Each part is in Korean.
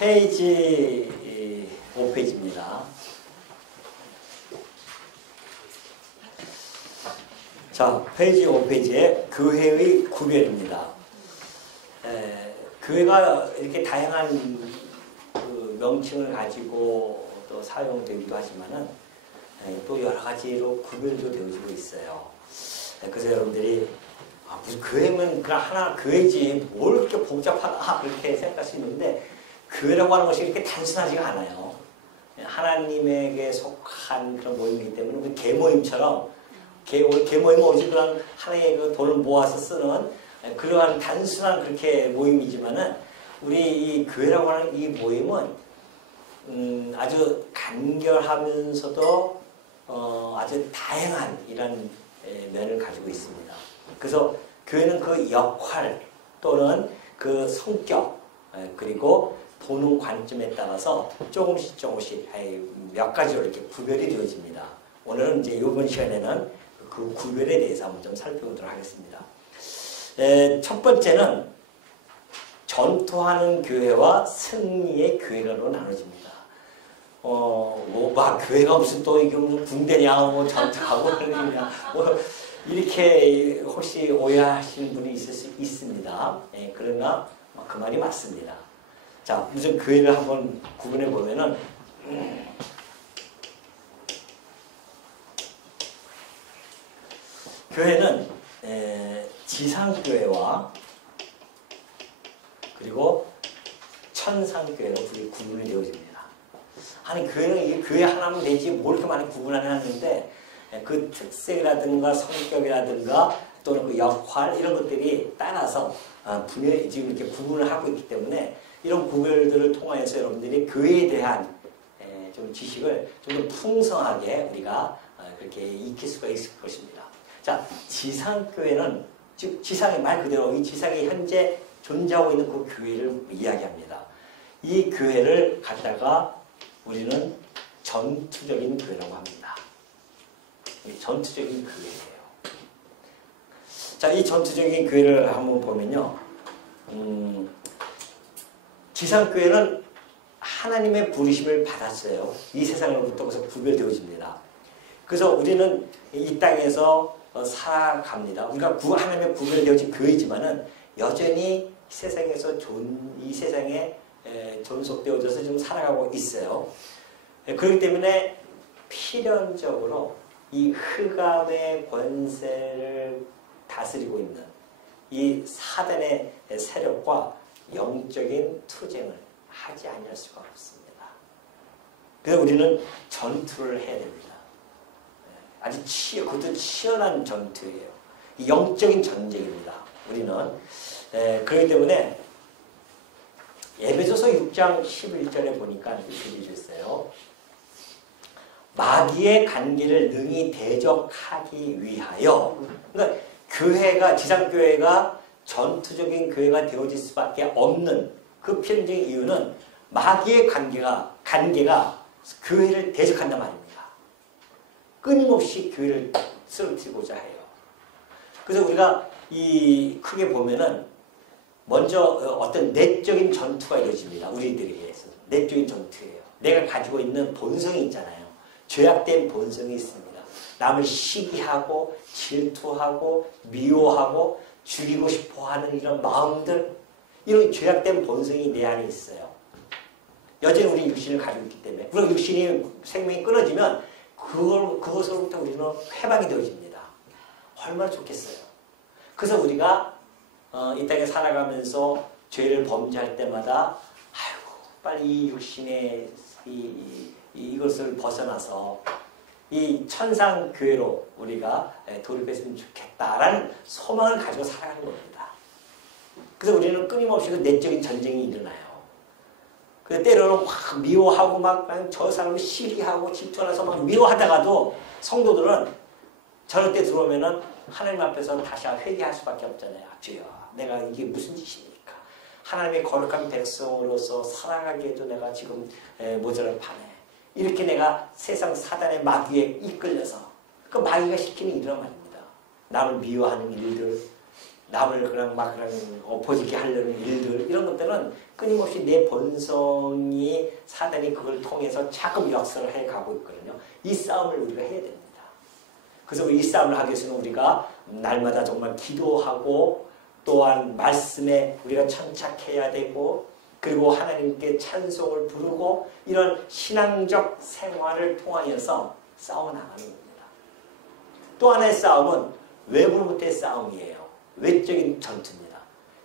페이지 5페이지입니다. 자, 페이지 5페이지에 교회의 구별입니다. 교회가 이렇게 다양한 그 명칭을 가지고 또 사용되기도 하지만은 또 여러 가지로 구별도 되어지고 있어요. 그래서 여러분들이 무슨 교회면 그냥 하나 교회지 뭘 그렇게 복잡하다 그렇게 생각할 수 있는데 교회라고 하는 것이 이렇게 단순하지가 않아요. 하나님에게 속한 그런 모임이기 때문에 그 계모임처럼 계모임은 오직 그런 하나의 그 돈을 모아서 쓰는 그러한 단순한 그렇게 모임이지만은 우리 이 교회라고 하는 이 모임은 아주 간결하면서도 아주 다양한 이런 면을 가지고 있습니다. 그래서 교회는 그 역할 또는 그 성격 그리고 보는 관점에 따라서 조금씩 몇 가지로 이렇게 구별이 되어집니다. 오늘은 이제 이번 시간에는 그 구별에 대해서 한번 좀 살펴보도록 하겠습니다. 첫 번째는 전투하는 교회와 승리의 교회로 나눠집니다. 교회가 무슨 또 이게 무슨 군대냐, 뭐 전투하고 그러냐, 뭐 이렇게 혹시 오해하시는 분이 있을 수 있습니다. 그러나 그 말이 맞습니다. 자, 무슨 교회를 한번 구분해 보면은 교회는 지상교회와 그리고 천상교회로 구분이 되어집니다. 아니 교회는 이게 교회 하나면 되지 뭘 이렇게 많이 구분하는데 그 특색이라든가 성격이라든가 또는 그 역할 이런 것들이 따라서 분명히 지금 이렇게 구분을 하고 있기 때문에 이런 구별들을 통하여서 여러분들이 교회에 대한 좀 지식을 좀 더 풍성하게 우리가 그렇게 익힐 수가 있을 것입니다. 자, 지상교회는 즉 지상의 말 그대로 이 지상에 현재 존재하고 있는 그 교회를 이야기합니다. 이 교회를 갖다가 우리는 전투적인 교회라고 합니다. 전투적인 교회예요. 자, 이 전투적인 교회를 한번 보면요. 지상교회는 하나님의 부르심을 받았어요. 이 세상으로부터 그래서 구별되어집니다. 그래서 우리는 이 땅에서 살아갑니다. 우리가 하나님의 구별되어진 교회지만은 여전히 이 세상에 존속되어져서 지금 살아가고 있어요. 그렇기 때문에 필연적으로 이 흑암의 권세를 다스리고 있는 이 사단의 세력과 영적인 투쟁을 하지 않을 수가 없습니다. 그래서 우리는 전투를 해야 됩니다. 아주 그것도 치열한 전투예요. 영적인 전쟁입니다. 우리는 그렇기 때문에 에베소서 6장 11절에 보니까 이렇게 되어 있어요. 마귀의 관계를 능히 대적하기 위하여 그러니까 교회가 지상교회가 전투적인 교회가 되어질 수밖에 없는 그 필연적인 이유는 마귀의 관계가 교회를 대적한단 말입니다. 끊임없이 교회를 쓰러뜨리고자 해요. 그래서 우리가 크게 보면은 먼저 어떤 내적인 전투가 이루어집니다. 우리들에게서 내적인 전투예요. 내가 가지고 있는 본성이 있잖아요. 죄악된 본성이 있습니다. 남을 시기하고 질투하고 미워하고 죽이고 싶어하는 이런 마음들, 이런 죄악된 본성이 내 안에 있어요. 여전히 우리 육신을 가지고 있기 때문에 그리고 생명이 끊어지면 그것으로부터 우리는 해방이 되어집니다. 얼마나 좋겠어요. 그래서 우리가 이 땅에 살아가면서 죄를 범죄할 때마다 빨리 이 육신의 이것을 벗어나서 이 천상교회로 우리가 돌입했으면 좋겠다라는 소망을 가지고 살아가는 겁니다. 그래서 우리는 끊임없이 그 내적인 전쟁이 일어나요. 그 때로는 막 미워하고 저 사람을 시기하고 질투해서 막 미워하다가도 성도들은 저럴 때 들어오면은 하나님 앞에서 다시 회개할 수밖에 없잖아요. 주여, 내가 이게 무슨 짓입니까? 하나님의 거룩한 백성으로서 살아가기에도 내가 지금 모자랄 판에 이렇게 내가 세상 사단의 마귀에 이끌려서 그 마귀가 시키는 일이란 말입니다. 남을 미워하는 일들, 남을 그냥 엎어지게 하려는 일들, 이런 것들은 끊임없이 내 본성이 사단이 그걸 통해서 자꾸 역설을 해가고 있거든요. 이 싸움을 우리가 해야 됩니다. 그래서 이 싸움을 하기 위해서는 우리가 날마다 정말 기도하고 또한 말씀에 우리가 천착해야 되고, 그리고 하나님께 찬송을 부르고, 이런 신앙적 생활을 통하여서 싸워나가는 겁니다. 또 하나의 싸움은 외부로부터의 싸움이에요. 외적인 전투입니다.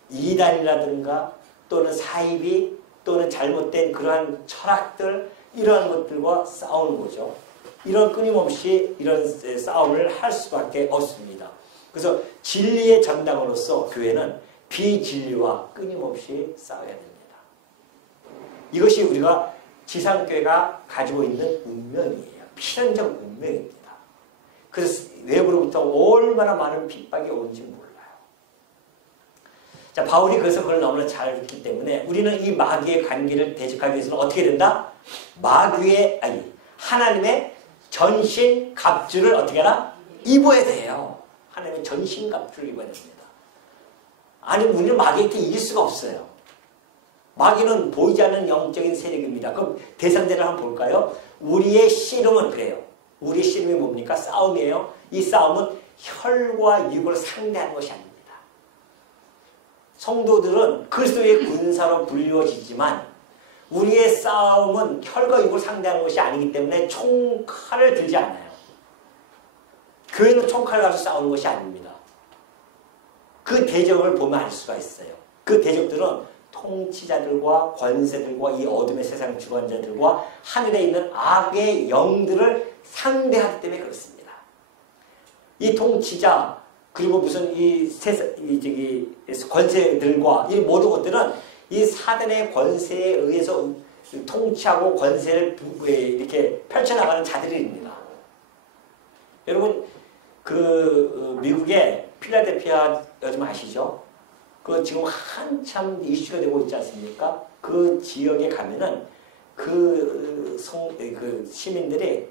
이단이라든가 또는 사이비 또는 잘못된 그러한 철학들, 이러한 것들과 싸우는 거죠. 이런 끊임없이 이런 싸움을 할 수밖에 없습니다. 그래서 진리의 전당으로서 교회는 비진리와 끊임없이 싸워야 됩니다. 이것이 우리가 지상교회가 가지고 있는 운명이에요. 필연적 운명입니다. 그래서 외부로부터 얼마나 많은 핍박이 오는지 몰라요. 자, 바울이 그래서 그걸 너무나 잘 알기 때문에 우리는 이 마귀의 관계를 대적하기 위해서는 어떻게 된다? 하나님의 전신 갑주를 어떻게 하나? 입어야 돼요. 하나님의 전신 갑주를 입어야 됩니다. 아니면 우리는 마귀한테 이길 수가 없어요. 마귀는 보이지 않는 영적인 세력입니다. 그럼 대상자를 한번 볼까요? 우리의 씨름은 그래요. 우리의 씨름이 뭡니까? 싸움이에요. 이 싸움은 혈과 육을 상대하는 것이 아닙니다. 성도들은 그리스도의 군사로 불리워지지만 우리의 싸움은 혈과 육을 상대하는 것이 아니기 때문에 총칼을 들지 않아요. 교회는 총칼을 가지고 싸우는 것이 아닙니다. 그 대적을 보면 알 수가 있어요. 그 대적들은 통치자들과 권세들과 이 어둠의 세상 주관자들과 하늘에 있는 악의 영들을 상대하기 때문에 그렇습니다. 이 통치자 그리고 무슨 권세들과 이 모든 것들은 이 사단의 권세에 의해서 통치하고 권세를 이렇게 펼쳐나가는 자들입니다. 여러분 미국의 필라델피아 요즘 아시죠? 그 지금 한참 이슈가 되고 있지 않습니까? 그 지역에 가면은 그 시민들이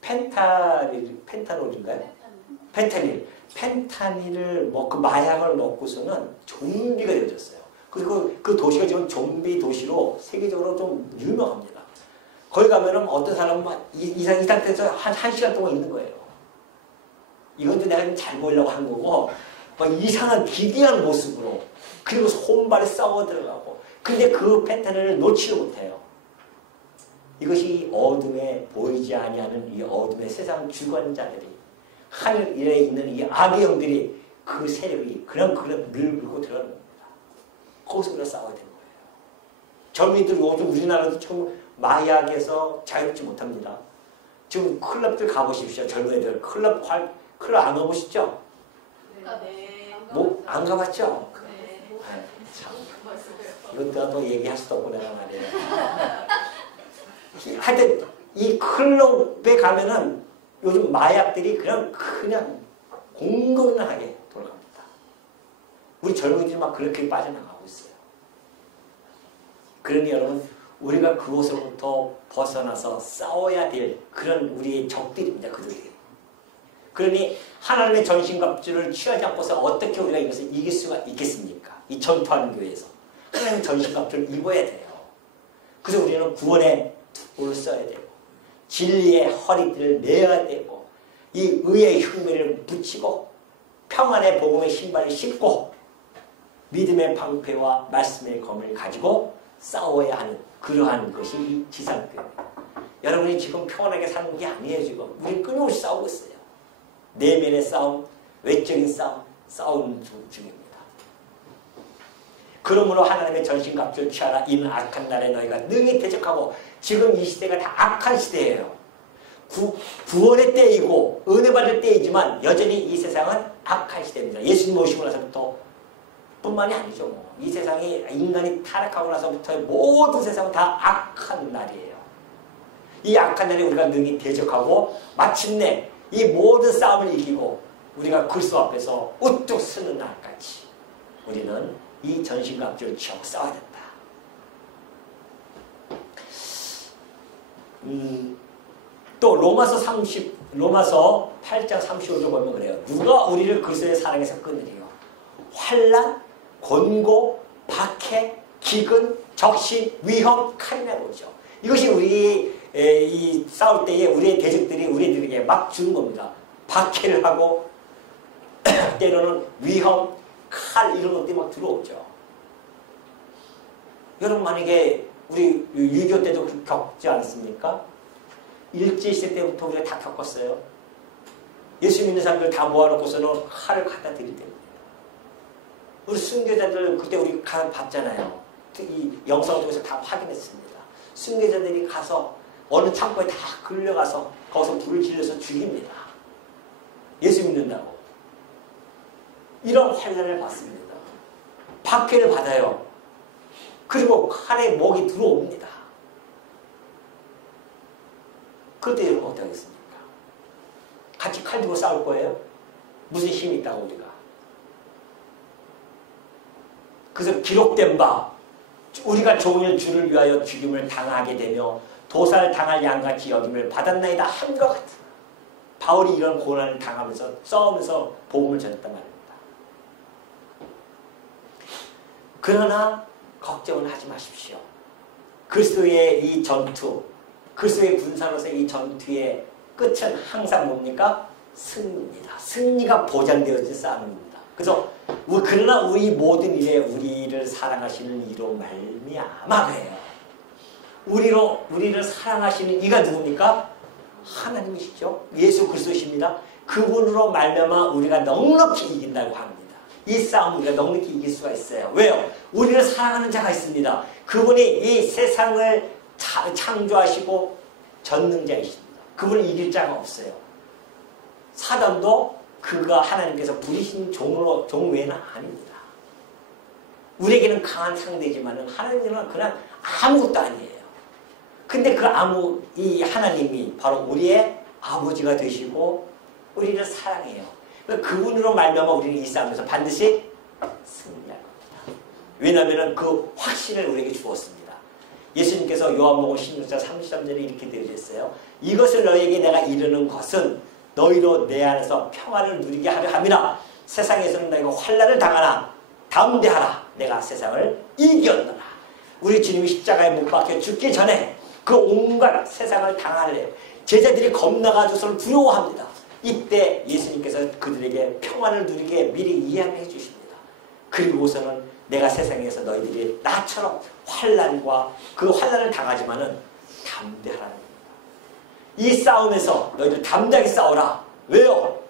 펜타놀인가요? 펜타닐을 그 마약을 먹고서는 좀비가 되어졌어요. 그리고 그 도시가 지금 좀비 도시로 세계적으로 좀 유명합니다. 거기 가면은 어떤 사람은 이 상태에서 한 시간 동안 있는 거예요. 이건 좀 내가 잘 보이려고 한 거고, 이상한 기괴한 모습으로, 그리고 손발에 싸워 들어가고, 근데 그 패턴을 놓지를 못해요. 이것이 어둠에 보이지 아니하는 이 어둠의 세상 주관자들이, 하늘에 있는 이 악의 영들이, 그 세력이 그냥 밀고 들어가는 겁니다. 거기서 우리가 싸워야 되는 거예요. 젊은이들 요즘 우리나라도 지금 마약에서 자유롭지 못합니다. 지금 클럽들 가보십시오. 젊은 애들 클럽 안 가보시죠? 네. 안 가봤죠? 네. 참, 이것도 또 얘기할 수도 없고 내가 말이에요. 하여튼 이 클럽에 가면은 요즘 마약들이 그냥 공공연하게 돌아갑니다. 우리 젊은이들이 막 그렇게 빠져나가고 있어요. 그러니 여러분, 우리가 그곳으로부터 벗어나서 싸워야 될 그런 우리의 적들입니다. 그들이. 그러니 하나님의 전신갑주를 취하지 않고서 어떻게 우리가 이것을 이길 수가 있겠습니까? 이 전투하는 교회에서. 하나님의 전신갑주를 입어야 돼요. 그래서 우리는 구원의 투구를 써야 되고, 진리의 허리띠를 내야 되고, 이 의의 흉매를 붙이고, 평안의 복음의 신발을 신고, 믿음의 방패와 말씀의 검을 가지고 싸워야 하는 그러한 것이 이 지상교회입니다. 여러분이 지금 평안하게 사는 게 아니에요. 지금 우리 끊임없이 싸우고 있어요. 내면의 싸움, 외적인 싸움, 싸우는 중입니다. 그러므로 하나님의 전신갑주를 취하라. 이는 악한 날에 너희가 능히 대적하고. 지금 이 시대가 다 악한 시대예요. 구원의 때이고 은혜 받을 때이지만 여전히 이 세상은 악한 시대입니다. 예수님 오시고 나서부터 뿐만이 아니죠. 이 세상이 인간이 타락하고 나서부터 모든 세상은 다 악한 날이에요. 이 악한 날에 우리가 능히 대적하고 마침내 이 모든 싸움을 이기고 우리가 그리스도 앞에서 우뚝 서는 날까지 우리는 이 전신갑주를 취하고 싸워야 된다. 또 로마서 8장 35절 보면 그래요. 누가 우리를 그리스도의 사랑에서 끊으리요? 환난, 곤고, 박해, 기근, 적신, 위험, 칼이라고 그러죠. 이것이 우리 이 싸울 때에 우리의 대적들이 우리들에게 막 주는 겁니다. 박해를 하고 때로는 위험, 칼 이런 것들이 막 들어오죠. 여러분 만약에 우리 6.25 때도 겪지 않습니까? 일제시대 때부터 우리가 다 겪었어요. 예수 믿는 사람들 다 모아놓고서는 칼을 갖다 드릴 때입니다. 우리 순교자들 그때 우리 봤잖아요. 이 영상을 통해서 다 확인했습니다. 순교자들이 가서 어느 창고에 다 끌려가서 거기서 불을 질러서 죽입니다. 예수 믿는다고. 이런 환난을 받습니다. 박해를 받아요. 그리고 칼에 목이 들어옵니다. 그때 여러분 어떻게 하겠습니까? 같이 칼 들고 싸울 거예요? 무슨 힘이 있다고 우리가? 그래서 기록된 바 우리가 종일 주를 위하여 죽임을 당하게 되며 도살당할 양같이 여김을 받았나이다 함과 같으나 바울이 이런 고난을 당하면서 싸우면서 복음을 전했단 말입니다. 그러나 걱정은 하지 마십시오. 그리스도의 이 전투, 그리스도의 군사로서의 이 전투의 끝은 항상 뭡니까? 승리입니다. 승리가 보장되어진 싸움입니다. 그래서 그러나 우리 모든 일에 우리를 사랑하시는 이로 말미암아 그래요. 우리를 사랑하시는 이가 누굽니까? 하나님이시죠. 예수 그리스도십니다. 그분으로 말미암아 우리가 넉넉히 이긴다고 합니다. 이 싸움 우리가 넉넉히 이길 수가 있어요. 왜요? 우리를 사랑하는 자가 있습니다. 그분이 이 세상을 창조하시고 전능자이십니다. 그분을 이길 자가 없어요. 사단도 그가 하나님께서 부리신 종 외에는 아닙니다. 우리에게는 강한 상대지만 하나님은 그냥 아무것도 아니에요. 근데 이 하나님이 바로 우리의 아버지가 되시고 우리를 사랑해요. 그분으로 말미암아 우리는 이 싸움에서 반드시 승리할 겁니다. 왜냐하면 그 확신을 우리에게 주었습니다. 예수님께서 요한복음 16장 33절에 이렇게 되어졌어요. 이것을 너희에게 내가 이르는 것은 너희로 내 안에서 평안을 누리게 하려 함이라. 세상에서는 너희가 환난을 당하나 담대하라. 내가 세상을 이겼노라. 우리 주님이 십자가에 못 박혀 죽기 전에 그 온갖 세상을 당할래 제자들이 겁나가지고 두려워합니다. 이때 예수님께서 그들에게 평안을 누리게 미리 이야기해 주십니다. 그리고서는 내가 세상에서 너희들이 나처럼 환난과 그 환난을 당하지만은 담대하라는 겁니다. 이 싸움에서 너희들 담대하게 싸워라. 왜요?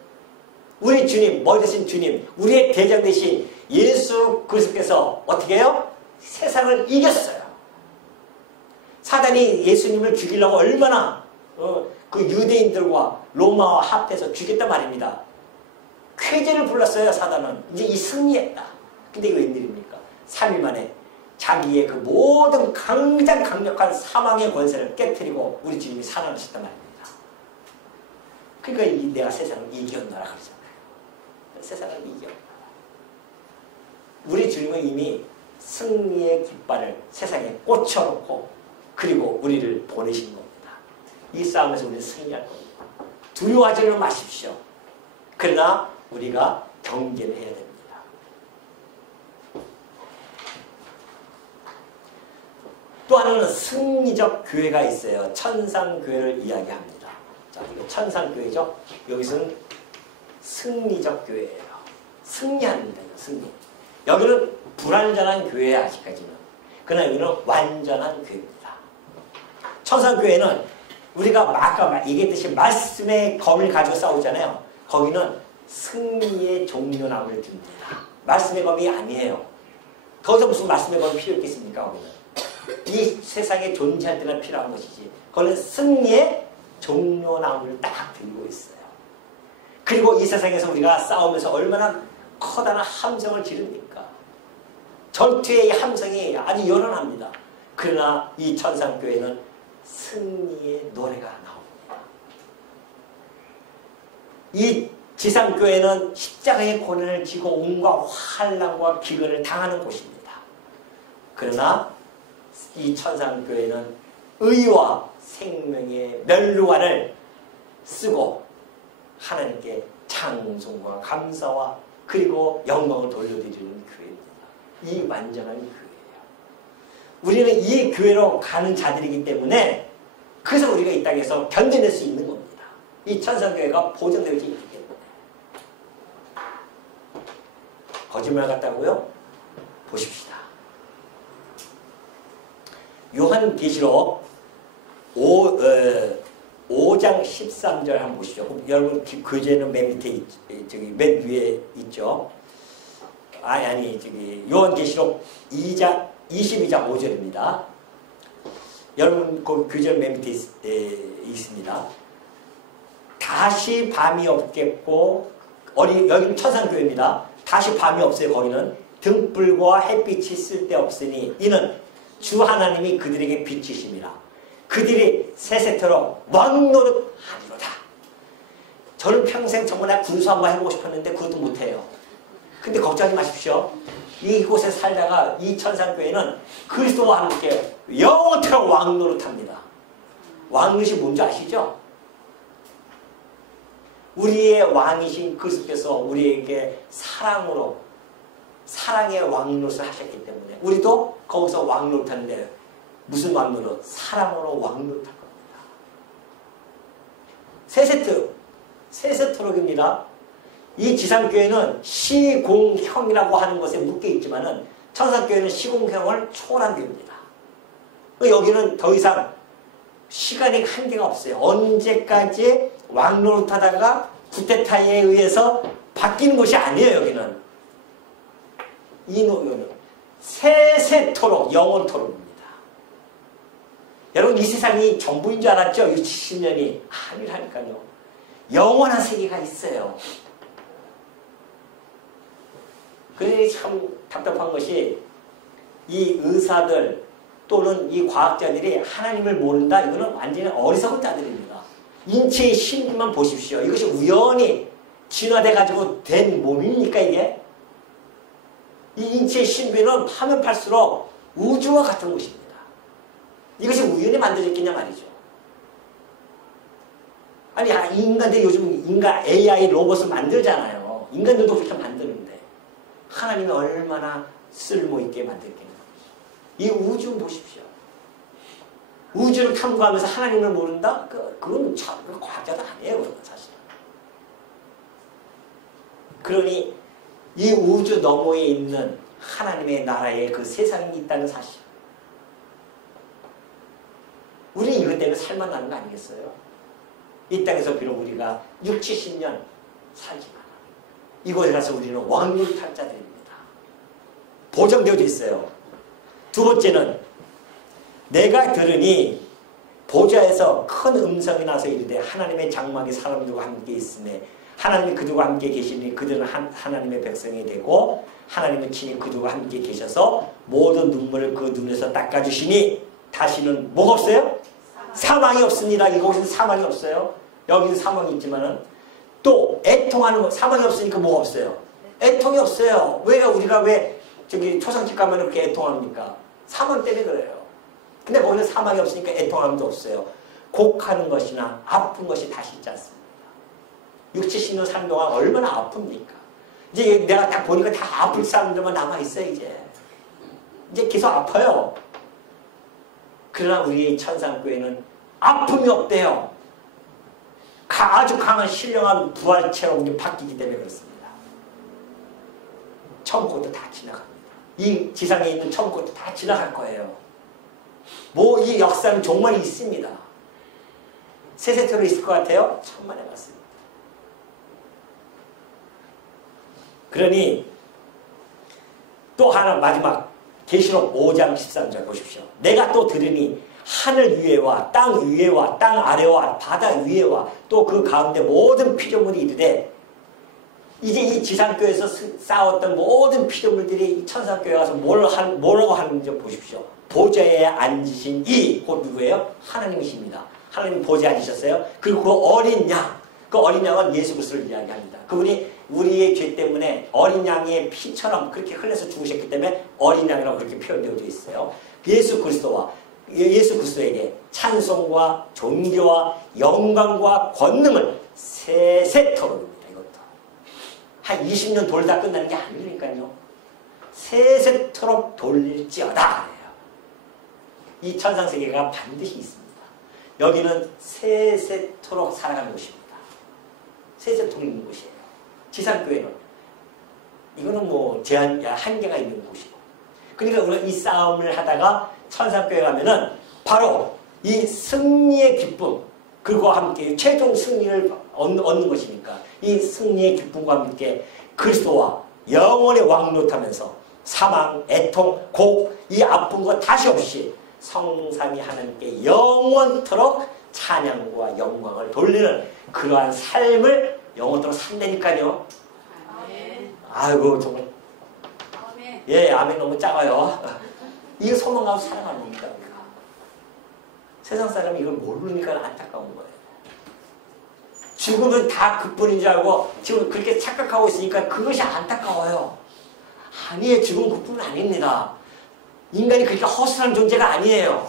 우리 주님, 머리 대신 주님, 우리의 대장 대신 예수 그리스도께서 어떻게 해요? 세상을 이겼어요. 사단이 예수님을 죽이려고 얼마나 그 유대인들과 로마와 합해서 죽였단 말입니다. 쾌재를 불렀어요. 사단은. 이제 이 승리했다. 근데 이거 웬일입니까? 3일 만에 자기의 그 모든 가장 강력한 사망의 권세를 깨뜨리고 우리 주님이 살아나셨단 말입니다. 그러니까 내가 세상을 이겼노라 그러잖아요. 세상을 이겼노라. 우리 주님은 이미 승리의 깃발을 세상에 꽂혀놓고 그리고 우리를 보내신 겁니다. 이 싸움에서 우리는 승리할 겁니다. 두려워하지는 마십시오. 그러나 우리가 경계를 해야 됩니다. 또 하나는 승리적 교회가 있어요. 천상교회를 이야기합니다. 자, 이거 천상교회죠. 여기서는 승리적 교회예요. 승리합니다. 승리. 여기는 불완전한 교회야 아직까지는. 그러나 여기는 완전한 교회입니다. 천상교회는 우리가 아까 얘기했듯이 말씀의 검을 가지고 싸우잖아요. 거기는 승리의 종려나무를 듭니다. 말씀의 검이 아니에요. 거기서 무슨 말씀의 검이 필요 있겠습니까? 거기는. 이 세상에 존재할 때나 필요한 것이지. 거기는 승리의 종려나무를 딱 들고 있어요. 그리고 이 세상에서 우리가 싸우면서 얼마나 커다란 함성을 지릅니까? 전투의 이 함성이 아주 요란합니다. 그러나 이 천상교회는 승리의 노래가 나옵니다. 이 지상교회는 십자가의 고난을 지고 온갖 환난과 기근을 당하는 곳입니다. 그러나 이 천상교회는 의와 생명의 멸류관을 쓰고 하나님께 찬송과 감사와 그리고 영광을 돌려드리는 교회입니다. 이 완전한 교회예요. 우리는 이 교회로 가는 자들이기 때문에 그래서 우리가 이 땅에서 견뎌낼 수 있는 겁니다. 이 천상교회가 보장되어져 있기 때문에. 거짓말 같다고요? 보십시다. 요한계시록 5장 13절 한번 보시죠. 여러분 교재는 맨 밑에 맨 위에 있죠. 요한계시록 2장 22장 5절입니다. 여러분 그 교재 맨 밑에 있습니다. 다시 밤이 없겠고 여기는 천상교회입니다. 다시 밤이 없어요. 거기는 등불과 햇빛이 쓸데없으니 이는 주 하나님이 그들에게 빛이십니다. 그들이 새새토록 왕노릇하리로다. 저는 평생 정말 군수 한번 해보고 싶었는데 그것도 못해요. 근데 걱정하지 마십시오. 이곳에 살다가 이 천상교회는 그리스도와 함께 영원토록 왕노릇합니다. 왕노릇이 뭔지 아시죠? 우리의 왕이신 그리스도께서 우리에게 사랑의 왕노릇을 하셨기 때문에 우리도 거기서 왕노릇하는데 무슨 왕노릇? 사랑으로 왕노릇할 겁니다. 세세토록입니다. 이 지상교회는 시공형이라고 하는 것에 묶여 있지만은 천상교회는 시공형을 초월한 교회입니다. 여기는 더 이상 시간의 한계가 없어요. 언제까지 왕노릇하다가 쿠데타에 의해서 바뀌는 것이 아니에요. 여기는 이 노교는 세세토록 영원토록입니다. 여러분 이 세상이 전부인 줄 알았죠? 70년이 아니라니까요. 영원한 세계가 있어요. 그러니 참 답답한 것이 이 의사들 또는 이 과학자들이 하나님을 모른다. 이거는 완전히 어리석은 자들입니다. 인체의 신비만 보십시오. 이것이 우연히 진화돼가지고 된 몸입니까 이게? 이 인체의 신비는 파면 팔수록 우주와 같은 것입니다. 이것이 우연히 만들어졌겠냐 말이죠. 아니 인간들 요즘 인간 AI 로봇을 만들잖아요. 인간들도 그렇게 만드는데 하나님이 얼마나 쓸모있게 만들겠냐. 이 우주 보십시오. 우주를 탐구하면서 하나님을 모른다? 그건 과학자도 아니에요. 사실은. 그러니 이 우주 너머에 있는 하나님의 나라에 그 세상이 있다는 사실. 우리는 이것 때문에 살만 나는 거 아니겠어요? 이 땅에서 비록 우리가 60, 70년 살지만 이곳에 가서 우리는 왕노릇할 자들입니다. 보장되어져 있어요. 두 번째는 내가 들으니 보좌에서 큰 음성이 나서 이르되 하나님의 장막이 사람들과 함께 있으며 하나님이 그들과 함께 계시니 그들은 하나님의 백성이 되고 하나님은 친히 그들과 함께 계셔서 모든 눈물을 그 눈에서 닦아주시니 다시는 뭐가 없어요? 사망이 없습니다. 이곳은 사망이 없어요. 여기는 사망이 있지만은 또 애통하는 거 사망이 없으니까 뭐가 없어요? 애통이 없어요. 우리가 왜 초상집 가면 그렇게 애통합니까? 사망 때문에 그래요. 근데 거기는 사망이 없으니까 애통함도 없어요. 곡하는 것이나 아픈 것이 다시 있지 않습니까? 60, 70년 사는 동안 얼마나 아픕니까? 이제 내가 딱 보니까 다 아플 사람들만 남아있어요. 이제 계속 아파요. 그러나 우리의 천상교회는 아픔이 없대요. 아주 강한 신령한 부활체로 바뀌기 때문에 그렇습니다. 천국도 다 지나갑니다. 이 지상에 있는 천국도 다 지나갈 거예요. 이 역사는 정말 있습니다. 세세토록 있을 것 같아요? 천만에 맞습니다. 그러니 또 하나 마지막 계시록 5장 13절 보십시오. 내가 또 들으니 하늘 위에와 땅 위에와 땅 아래와 바다 위에와 또 그 가운데 모든 피조물이 이르되 이제 이 지상교회에서 싸웠던 모든 피조물들이 천상교회 가서 뭐라고 하는지 보십시오. 보좌에 앉으신 곧 누구예요? 하나님이십니다. 하나님 보좌에 앉으셨어요. 그리고 그 어린 양, 그 어린 양은 예수 그리스도를 이야기합니다. 그분이 우리의 죄 때문에 어린 양의 피처럼 그렇게 흘려서 죽으셨기 때문에 어린 양이라고 그렇게 표현되어져 있어요. 예수 그리스도에게 찬송과 존귀와 영광과 권능을 세세토록입니다. 이것도 한 20년 돌다 끝나는 게 아니니까요. 세세토록 돌릴지어다 그래요. 이 천상세계가 반드시 있습니다. 여기는 세세토록 살아가는 곳입니다. 세세토록 있는 곳이에요. 지상교회는 이거는 뭐 한계가 있는 곳이고. 그러니까 우리가 이 싸움을 하다가 천상교회 가면은 바로 이 승리의 기쁨, 그리고 함께 최종 승리를 얻는 것이니까 이 승리의 기쁨과 함께 그리스도와 영원히 왕노릇하면서 사망, 애통, 곡, 이 아픈 것 다시 없이 성삼위 하나님께 영원토록 찬양과 영광을 돌리는 그러한 삶을 영원토록 산다니까요. 아멘. 아이고 정말 아멘. 예, 아멘 너무 작아요. 이거 소망하고 살아가는 겁니다. 세상 사람이 이걸 모르니까 안타까운 거예요. 죽으면 다 그뿐인 줄 알고 지금 그렇게 착각하고 있으니까 그것이 안타까워요. 아니에요. 죽으면 그뿐은 아닙니다. 인간이 그렇게 허술한 존재가 아니에요.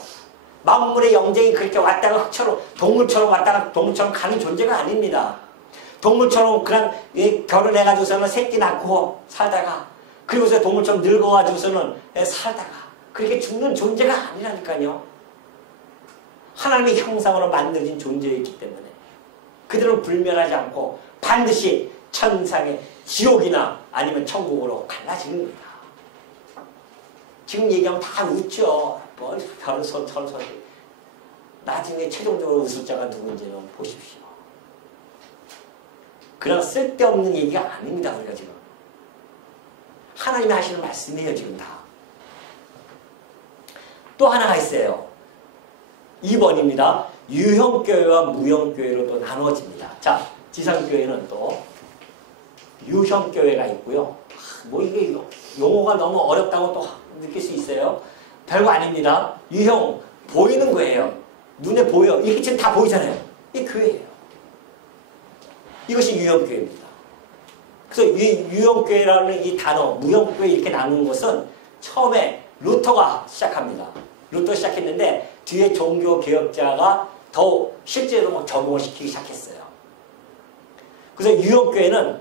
만물의 영쟁이 그렇게 왔다가 흙처럼 동물처럼 왔다가 동물처럼 가는 존재가 아닙니다. 동물처럼 그냥 결혼해가지고서는 새끼 낳고 살다가 그리고서 동물처럼 늙어가지고서는 살다가 그렇게 죽는 존재가 아니라니까요. 하나님의 형상으로 만들어진 존재이기 때문에 그들은 불멸하지 않고 반드시 천상의 지옥이나 아니면 천국으로 갈라지는 겁니다. 지금 얘기하면 다 웃죠. 뭐 별을 저런 소리. 나중에 최종적으로 웃을 자가 누군지는 보십시오. 그런 쓸데없는 얘기가 아닙니다. 우리가 지금 하나님이 하시는 말씀이에요. 지금 다. 또 하나가 있어요. 2번입니다. 유형교회와 무형교회로 또 나누어집니다. 자, 지상교회는 또 유형교회가 있고요. 뭐 이게 용어가 너무 어렵다고 또 느낄 수 있어요. 별거 아닙니다. 유형, 보이는 거예요. 눈에 보여. 이렇게 지금 다 보이잖아요. 이게 교회예요. 이것이 유형교회입니다. 그래서 유형교회라는 이 단어, 무형교회 이렇게 나누는 것은 처음에 루터가 시작합니다. 루터 시작했는데 뒤에 종교개혁자가 더 실제로 적용을 시키기 시작했어요. 그래서 유형교회는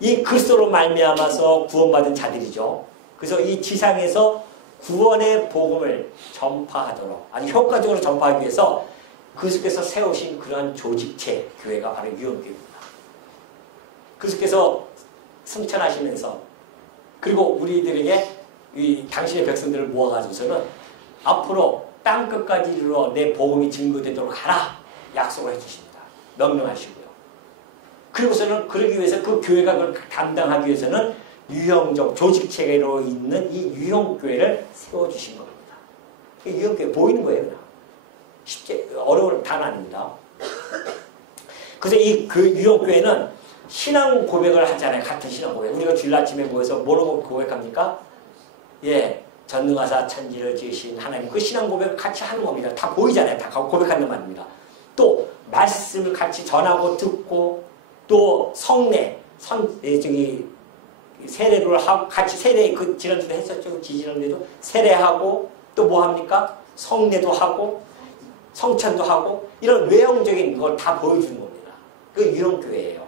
이 그리스도로 말미암아서 구원받은 자들이죠. 그래서 이 지상에서 구원의 복음을 전파하도록 아주 효과적으로 전파하기 위해서 그리스도께서 세우신 그러한 조직체 교회가 바로 유형교회입니다. 그리스도께서 승천하시면서 그리고 우리들에게 이 당신의 백성들을 모아가지고서는 앞으로 땅끝까지 이르러 내 복음이 증거되도록 하라 약속을 해주십니다. 명령하시고요. 그리고서는 그러기 위해서 그 교회가 그걸 담당하기 위해서는 유형적 조직체계로 있는 이 유형교회를 세워주신 겁니다. 유형교회 보이는 거예요. 그냥. 쉽게 어려운 단어 아닙니다. 그래서 이 유형교회는 신앙 고백을 하잖아요. 같은 신앙 고백. 우리가 주일 아침에 모여서 뭐라고 고백합니까? 예, 전능하사 천지를 지으신 하나님 그 신앙 고백을 같이 하는 겁니다. 다 보이잖아요. 다 고백하는 말입니다. 또 말씀을 같이 전하고 듣고 또 성례, 세례를 하고 같이 세례 그 지난주도 했었죠. 지지난주에도 세례하고 또 뭐 합니까? 성례도 하고 성찬도 하고 이런 외형적인 걸 다 보여주는 겁니다. 그 유형교회예요.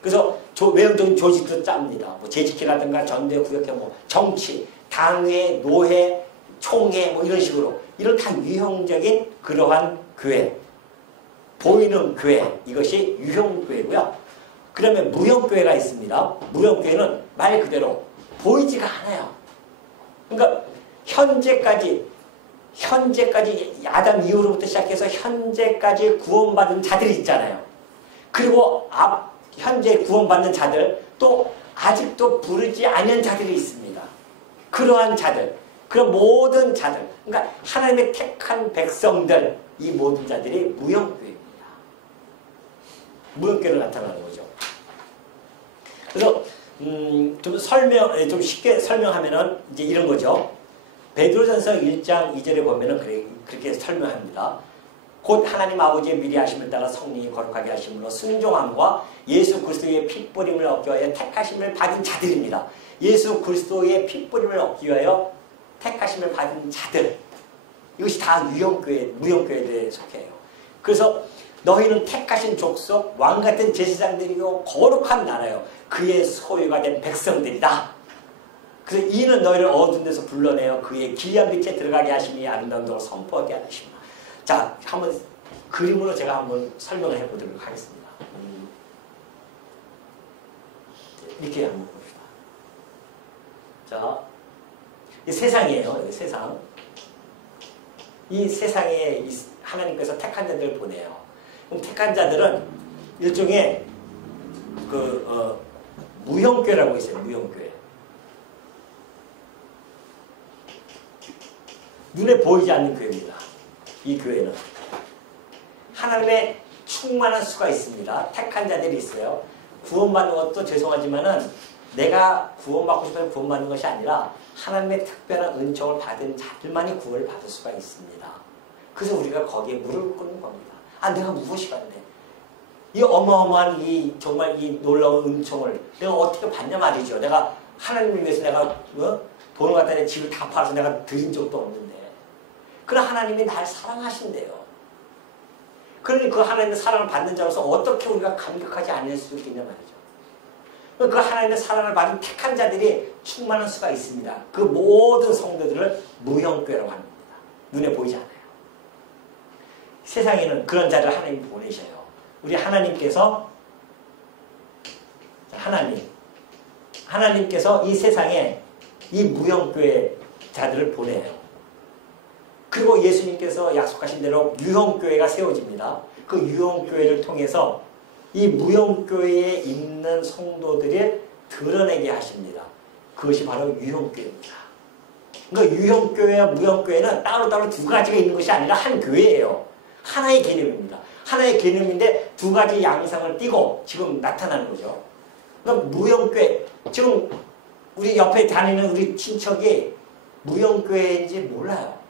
그래서 외형적인 조직도 짭니다. 뭐 재직회라든가 전대, 구역회, 뭐 정치, 당회, 노회, 총회 뭐 이런 식으로 이런 다 유형적인 그러한 교회, 보이는 교회 이것이 유형교회고요. 그다음에 무형교회가 있습니다. 무형교회는 말 그대로 보이지가 않아요. 그러니까 현재까지 아담 이후로부터 시작해서 현재까지 구원받은 자들이 있잖아요. 그리고 현재 구원받는 자들 또 아직도 부르지 않은 자들이 있습니다. 그러한 자들, 그런 모든 자들, 그러니까 하나님의 택한 백성들 이 모든 자들이 무형교회입니다. 무형교회로 나타나는 거죠. 그래서 좀 쉽게 설명하면은 이제 이런 거죠. 베드로전서 1장 2절에 보면은 그렇게 설명합니다. 곧 하나님 아버지의 미리 하심을 따라 성령이 거룩하게 하심으로 순종함과 예수 그리스도의 핏뿌림을 얻기 위하여 택하심을 받은 자들입니다. 예수 그리스도의 핏뿌림을 얻기 위하여 택하심을 받은 자들. 이것이 다 유형교회, 무형교회에 속해요. 그래서 너희는 택하신 족속, 왕같은 제사장들이요 거룩한 나라요 그의 소유가 된 백성들이다. 그래서 이는 너희를 어두운 데서 불러내어 그의 기이한 빛에 들어가게 하시니 아름다운 도를 선포하게 하시니. 자, 한번 그림으로 제가 한번 설명을 해보도록 하겠습니다. 이렇게 한번 봅시다. 자, 이 세상이에요. 이 세상. 이 세상에 하나님께서 택한 자들을 보내요. 그럼 택한 자들은 일종의 무형교회라고 있어요. 무형교회. 눈에 보이지 않는 교회입니다. 이 교회는 하나님의 충만한 수가 있습니다. 택한 자들이 있어요. 구원받는 것도 죄송하지만은 내가 구원받고 싶어서 구원받는 것이 아니라 하나님의 특별한 은총을 받은 자들만이 구원을 받을 수가 있습니다. 그래서 우리가 거기에 무릎을 꿇는 겁니다. 아, 내가 무엇이 받네. 이 어마어마한 이 정말 이 놀라운 은총을 내가 어떻게 받냐 말이죠. 내가 하나님을 위해서 내가 돈을 갖다 내 집을 다 팔아서 내가 드린 적도 없는데. 그러나 하나님이 날 사랑하신대요. 그러니 그 하나님의 사랑을 받는 자로서 어떻게 우리가 감격하지 않을 수 있겠냐 말이죠. 그 하나님의 사랑을 받은 택한 자들이 충만한 수가 있습니다. 그 모든 성도들을 무형교회라고 합니다. 눈에 보이지 않아요. 세상에는 그런 자를 하나님이 보내셔요. 우리 하나님께서 하나님께서 이 세상에 이 무형교회 자들을 보내요. 그리고 예수님께서 약속하신 대로 유형교회가 세워집니다. 그 유형교회를 통해서 이 무형교회에 있는 성도들이 드러내게 하십니다. 그것이 바로 유형교회입니다. 그러니까 유형교회와 무형교회는 따로따로 두 가지가 있는 것이 아니라 한 교회예요. 하나의 개념입니다. 하나의 개념인데 두 가지 양상을 띠고 지금 나타나는 거죠. 그러니까 무형교회, 지금 우리 옆에 다니는 우리 친척이 무형교회인지 몰라요.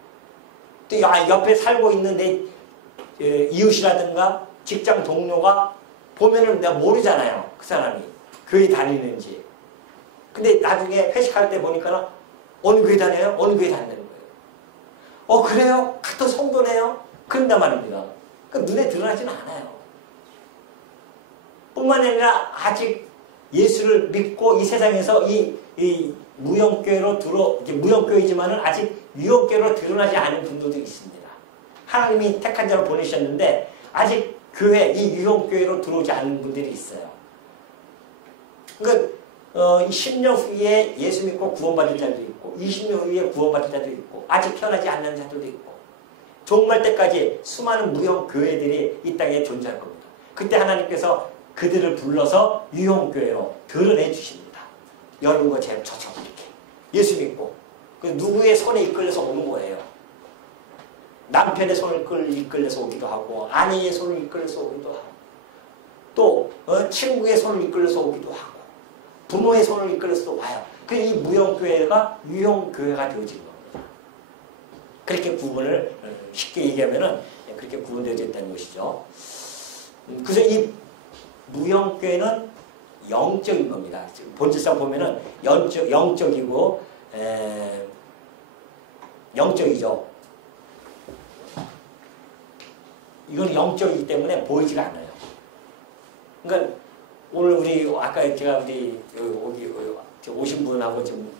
또 옆에 살고 있는 내 이웃이라든가 직장 동료가 보면은 내가 모르잖아요. 그 사람이 교회 다니는지. 근데 나중에 회식할 때 보니까 어느 교회 다녀요? 어느 교회 다니는 거예요. 그래요? 같은 성도네요? 그런단 말입니다. 그러니까 눈에 드러나지는 않아요. 뿐만 아니라 아직 예수를 믿고 이 세상에서 이 무형교회로 무형교회지만은 아직 유형교회로 드러나지 않은 분들도 있습니다. 하나님이 택한 자로 보내셨는데 아직 교회, 이 유형교회로 들어오지 않은 분들이 있어요. 그러니까 10년 후에 예수 믿고 구원받을 자도 있고 20년 후에 구원받을 자도 있고 아직 태어나지 않는 자들도 있고 종말 때까지 수많은 무형교회들이 이 땅에 존재할 겁니다. 그때 하나님께서 그들을 불러서 유형교회로 드러내 주십니다. 여러분과 저처럼 이렇게 예수 믿고 누구의 손에 이끌려서 오는 거예요. 남편의 손을 이끌려서 오기도 하고 아내의 손을 이끌려서 오기도 하고 또 친구의 손을 이끌려서 오기도 하고 부모의 손을 이끌려서 와요. 그래서 이 무형교회가 유형교회가 되어진 겁니다. 그렇게 구분을 쉽게 얘기하면은 그렇게 구분되어져 있다는 것이죠. 그래서 이 무형교회는 영적인 겁니다. 본질상 보면은 영적이고 영적이죠. 이건 영적이기 때문에 보이지가 않아요. 그러니까 오늘 우리 아까 제가 우리 여기 오신 분하고 지금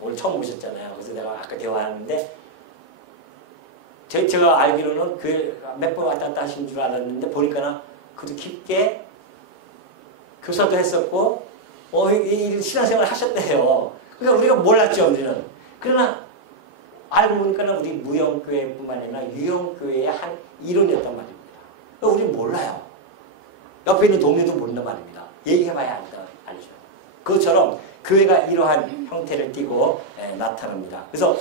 오늘 처음 오셨잖아요. 그래서 내가 아까 대화하는데 제가 알기로는 그 몇 번 왔다 갔다 하신 줄 알았는데 보니까는 그도 깊게 교사도 했었고 신앙생활 하셨대요. 그러니까 우리가 몰랐죠, 우리는. 그러나 알고 보니까는 우리 무형교회뿐만 아니라 유형교회의 한 이론이었단 말입니다. 우리는 몰라요. 옆에 있는 동료도 모른단 말입니다. 얘기해봐야 알죠. 그것처럼 교회가 이러한 형태를 띠고 나타납니다. 그래서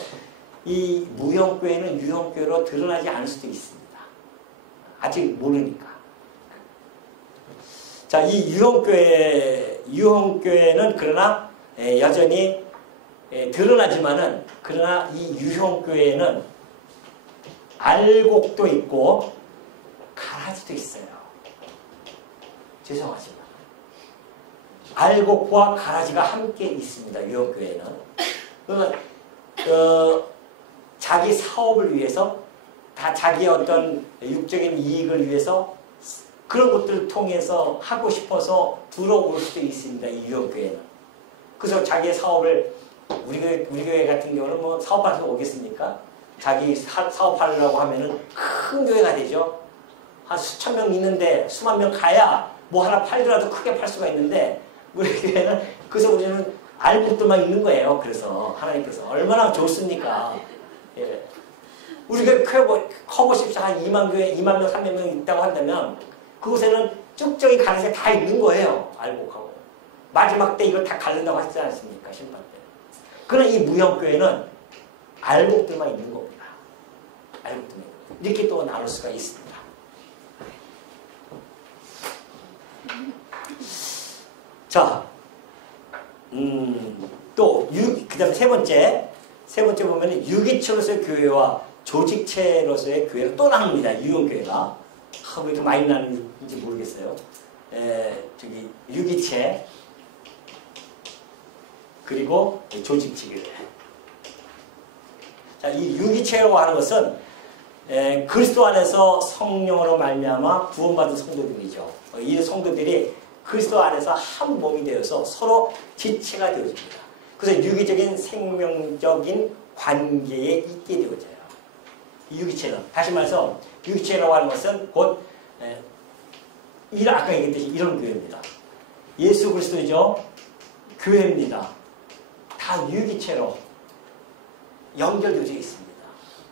이 무형교회는 유형교회로 드러나지 않을 수도 있습니다. 아직 모르니까. 자, 이 유형교회는 그러나 여전히 드러나지만은 그러나 이 유형교회는 알곡도 있고 가라지도 있어요. 죄송하지만 알곡과 가라지가 함께 있습니다. 유형교회는. 그러면 자기 사업을 위해서 다 자기의 어떤 육적인 이익을 위해서 그런 것들을 통해서 하고 싶어서 들어올 수도 있습니다. 이 유형교회는. 그래서 자기의 사업을 우리 교회 같은 경우는 뭐 사업하면서 오겠습니까? 자기 사업하려고 하면은 큰 교회가 되죠. 한 수천 명 있는데 수만 명 가야 뭐 하나 팔더라도 크게 팔 수가 있는데 우리 교회는 그래서 우리는 알못들만 있는 거예요. 그래서 하나님께서 얼마나 좋습니까? 예. 우리가 커보십시오. 한 2만 교회, 2만 명, 3만 명 있다고 한다면 그곳에는 쭉쭉이 가는 새 다 있는 거예요. 알복하고. 마지막 때 이걸 다 갈른다고 하지 않습니까? 심판 때. 그런 이 무형교회는 알복들만 있는 겁니다. 알복들만. 이렇게 또 나눌 수가 있습니다. 자, 또, 그 다음에 세 번째 보면은 유기체로서의 교회와 조직체로서의 교회가 또 나눕니다. 유형교회가. 왜 이렇게 많이 나누는지 모르겠어요. 저기, 유기체, 그리고 조직체 교회. 자, 이 유기체라고 하는 것은, 그리스도 안에서 성령으로 말미암아 구원받은 성도들이죠. 이 성도들이 그리스도 안에서 한 몸이 되어서 서로 지체가 되어집니다. 그래서 유기적인 생명적인 관계에 있게 되어져요. 유기체는. 다시 말해서 유기체라고 하는 것은 곧 아까 얘기했듯이 이런 교회입니다. 예수 그리스도죠. 교회입니다. 다 유기체로 연결되어 있습니다.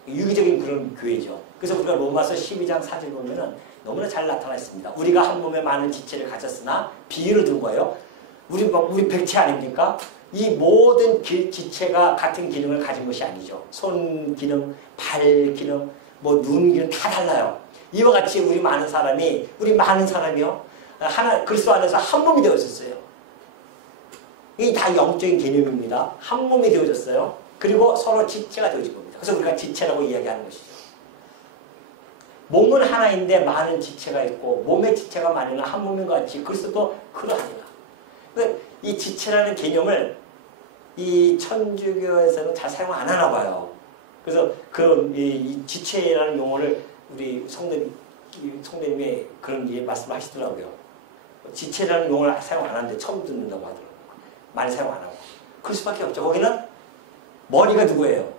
유기적인 그런 교회죠. 그래서 우리가 로마서 12장 4절 보면은 너무나 잘 나타나 있습니다. 우리가 한 몸에 많은 지체를 가졌으나 비유를 둔 거예요. 우리 백체 아닙니까? 이 모든 지체가 같은 기능을 가진 것이 아니죠. 손 기능, 발 기능, 뭐 눈 기능 다 달라요. 이와 같이 우리 많은 사람이요. 그리스도 안에서 한 몸이 되어졌어요. 이게 다 영적인 개념입니다. 한 몸이 되어졌어요. 그리고 서로 지체가 되어진 겁니다. 그래서 우리가 지체라고 이야기하는 것이죠. 몸은 하나인데 많은 지체가 있고 몸의 지체가 많으나 한 몸인 것 같이 그리스도도 그러하니라. 이 지체라는 개념을 이 천주교에서는 잘 사용 안 하나 봐요. 그래서 이 지체라는 용어를 우리 성도님이 그런 말씀을 하시더라고요. 지체라는 용어를 사용 안 하는데 처음 듣는다고 하더라고요. 많이 사용 안 하고. 그럴 수밖에 없죠. 거기는 머리가 누구예요?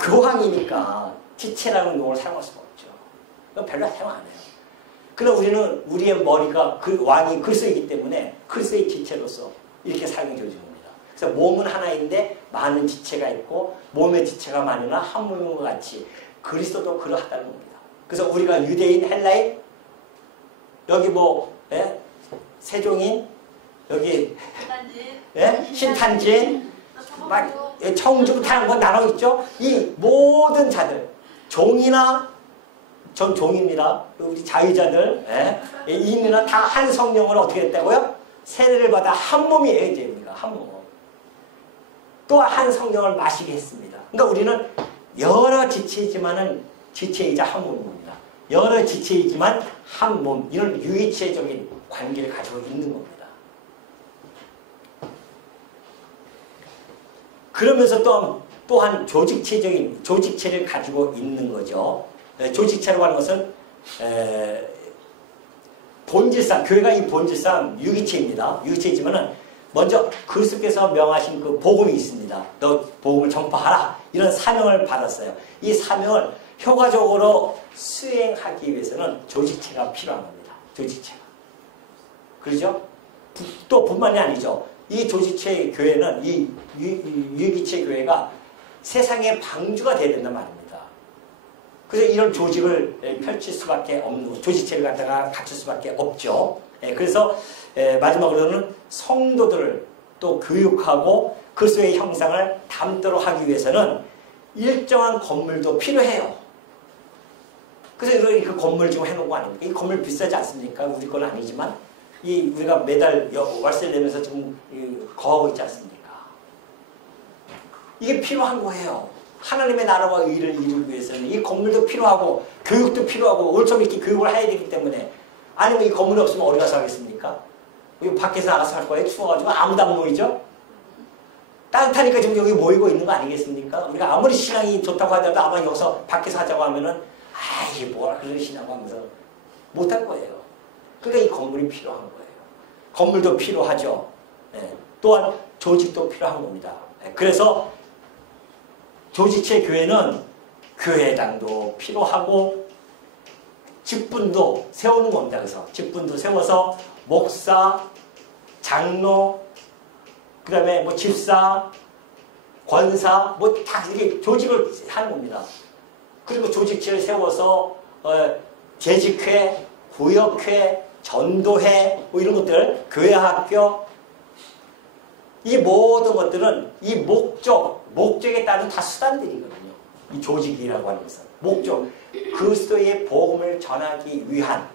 교황이니까 지체라는 용어를 사용할 수가 없죠. 별로 사용 안 해요. 그러나 우리는 우리의 머리가 그 왕이 그리스도이기 때문에 그리스도의 지체로서 이렇게 사용되어지는 겁니다. 그래서 몸은 하나인데 많은 지체가 있고 몸의 지체가 많으나 한 몸인 것 같이 그리스도도 그러하다는 겁니다. 그래서 우리가 유대인, 헬라인, 여기 세종인, 여기 신탄진, 막 청주 다른 거 나눠 있죠. 이 모든 자들, 종이나 전 종입니다. 우리 자유자들, 이민은 다 한 성령으로 어떻게 됐다고요? 세례를 받아 한 몸이에요, 이제 우리가 한 몸. 또 한 성령을 마시게 했습니다. 그러니까 우리는 여러 지체이지만은 지체이자 한 몸입니다. 여러 지체이지만 한 몸, 이런 유기체적인 관계를 가지고 있는 겁니다. 그러면서 또한 조직체를 가지고 있는 거죠. 조직체라고 하는 것은 본질상, 교회가 이 본질상 유기체입니다. 유기체이지만은 먼저 그리스도께서 명하신 그 복음이 있습니다. 너 복음을 전파하라. 이런 사명을 받았어요. 이 사명을 효과적으로 수행하기 위해서는 조직체가 필요한 겁니다. 조직체가. 그렇죠? 또 뿐만이 아니죠. 이 조직체 교회는 이 유기체 교회가 세상의 방주가 되어야 된단 말입니다. 그래서 이런 조직을 펼칠 수밖에 없는, 조직체를 갖다가 갖출 수밖에 없죠. 그래서 마지막으로는 성도들을 또 교육하고 그리스도의 형상을 담도록 하기 위해서는 일정한 건물도 필요해요. 그래서 그 건물 지금 해놓은 거 아닙니까? 이 건물 비싸지 않습니까? 우리 건 아니지만 우리가 매달 월세를 내면서 지금 거하고 있지 않습니까? 이게 필요한 거예요. 하나님의 나라와 의를 이루기 위해서는 이 건물도 필요하고 교육도 필요하고 올처럼 이렇게 교육을 해야 되기 때문에, 아니면 이 건물이 없으면 어디 가서 하겠습니까? 여기 밖에서 알아서 할 거예요? 추워가지고 아무도 안 모이죠? 따뜻하니까 지금 여기 모이고 있는 거 아니겠습니까? 우리가 아무리 신앙이 좋다고 하더라도 아마 여기서 밖에서 하자고 하면은 이게 뭐라 그러시냐고 하면서 못할 거예요. 그러니까 이 건물이 필요한 거예요. 건물도 필요하죠. 예. 또한 조직도 필요한 겁니다. 예. 그래서 조직체 교회는 교회당도 필요하고 직분도 세우는 겁니다. 그래서 직분도 세워서 목사, 장로, 그 다음에 뭐 집사, 권사, 뭐 다 이렇게 조직을 하는 겁니다. 그리고 조직체를 세워서 재직회, 구역회, 전도회 뭐 이런 것들, 교회학교 이 모든 것들은 이 목적에 따른 다 수단들이거든요. 이 조직이라고 하는 것은 목적, 그리스도의 복음을 전하기 위한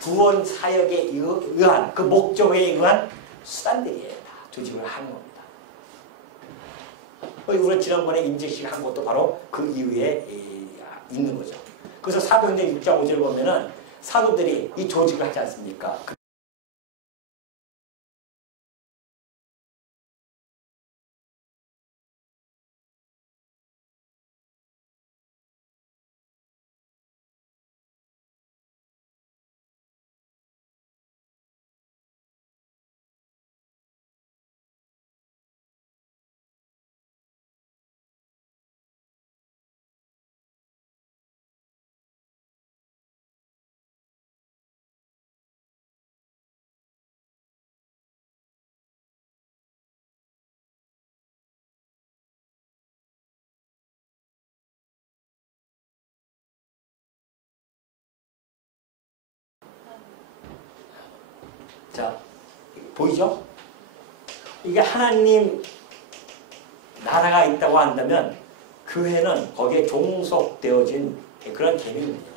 구원 사역에 의한 그 목적에 의한 수단들이에요. 다 조직을 하는 겁니다. 우리가 지난번에 인증식 한 것도 바로 그 이유에 있는 거죠. 그래서 사도행전 6장 5절 보면은 사도들이 이 조직을 하지 않습니까? 자, 보이죠? 이게 하나님 나라가 있다고 한다면 교회는 거기에 종속되어진 그런 개념입니다.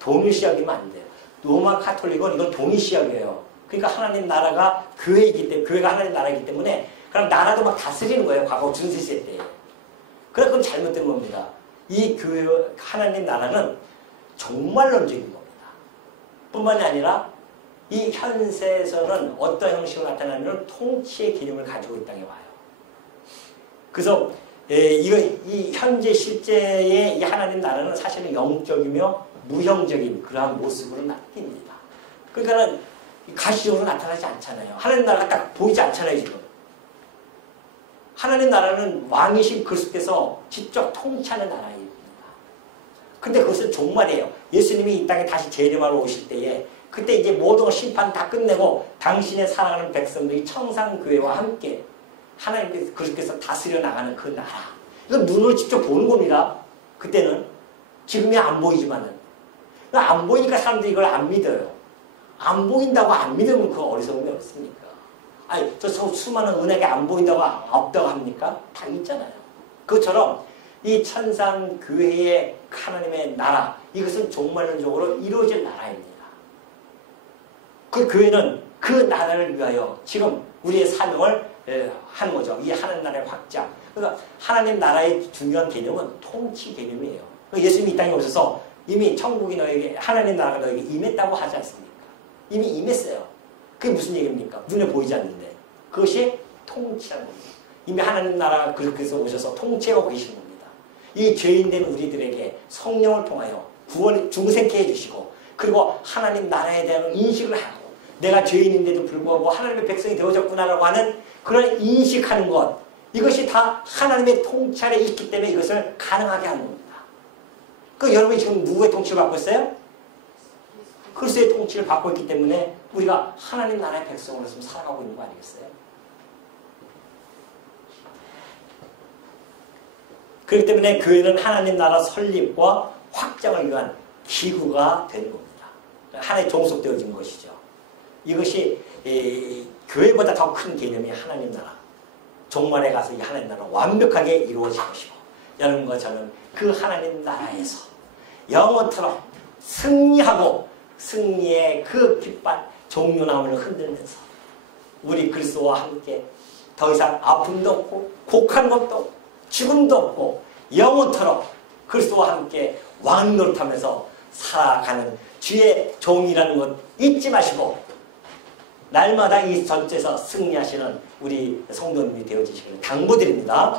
동일시하기면 안 돼요. 로마 카톨릭은 이건 동일시하게요. 그러니까 하나님 나라가 교회이기 때문에, 교회가 하나님 나라이기 때문에 그럼 나라도 막 다스리는 거예요. 과거 중세시대 때. 그래서 그건 잘못된 겁니다. 이 교회, 하나님 나라는 종말론적인 겁니다. 뿐만이 아니라 이 현세에서는 어떤 형식으로 나타나는 통치의 개념을 가지고 이 땅에 와요. 그래서 이 현재 실제의 이 하나님 나라는 사실은 영적이며 무형적인 그러한 모습으로 나타납니다. 그러니까는 가시적으로 나타나지 않잖아요. 하나님 나라가 딱 보이지 않잖아요, 지금. 하나님 나라는 왕이신 그리스도께서 직접 통치하는 나라입니다. 근데 그것은 종말이에요. 예수님이 이 땅에 다시 재림하러 오실 때에 그때 이제 모든 심판 다 끝내고 당신의 사랑하는 백성들이 청상교회와 함께 하나님께서 그리스도께서 다스려 나가는 그 나라. 이건 눈으로 직접 보는 겁니다. 그때는. 지금이 안 보이지만은. 안 보이니까 사람들이 이걸 안 믿어요. 안 보인다고 안 믿으면 그 어리석음이 없습니까? 아니, 저 수많은 은혜가 안 보인다고 없다고 합니까? 다 있잖아요. 그것처럼 이 천상교회의 하나님의 나라, 이것은 종말론적으로 이루어질 나라입니다. 그 교회는 그 나라를 위하여 지금 우리의 사명을 하는 거죠. 이 하나님 나라의 확장. 그러니까 하나님 나라의 중요한 개념은 통치 개념이에요. 예수님이 이 땅에 오셔서 이미 천국이 너에게, 하나님 나라가 너에게 임했다고 하지 않습니까? 이미 임했어요. 그게 무슨 얘기입니까? 눈에 보이지 않는데. 그것이 통치라는 겁니다. 이미 하나님 나라가 그렇게 오셔서 통치하고 계시는 겁니다. 이 죄인된 우리들에게 성령을 통하여 구원을 중생케 해주시고, 그리고 하나님 나라에 대한 인식을 하고, 내가 죄인인데도 불구하고 하나님의 백성이 되어졌구나라고 하는 그런 인식하는 것, 이것이 다 하나님의 통치 아래 있기 때문에 이것을 가능하게 하는 겁니다. 그 여러분이 지금 누구의 통치를 받고 있어요? 그리스도의 통치를 받고 있기 때문에 우리가 하나님 나라의 백성으로서 살아가고 있는 거 아니겠어요? 그렇기 때문에 교회는 하나님 나라 설립과 확장을 위한 기구가 되는 겁니다. 하나의 종속되어진 것이죠. 이것이 교회보다 더 큰 개념이 하나님 나라. 종말에 가서 이 하나님 나라 완벽하게 이루어질 것이고, 여러분과 저는 그 하나님 나라에서 영원토록 승리하고 승리의 그 깃발 종려나무를 흔들면서 우리 그리스도와 함께 더 이상 아픔도 없고 곡한 것도 없고 죽음도 없고 영원토록 그리스도와 함께 왕노릇하면서 살아가는 주의 종이라는 것 잊지 마시고 날마다 이 전투에서 승리하시는 우리 성도님이 되어주시기를 당부드립니다.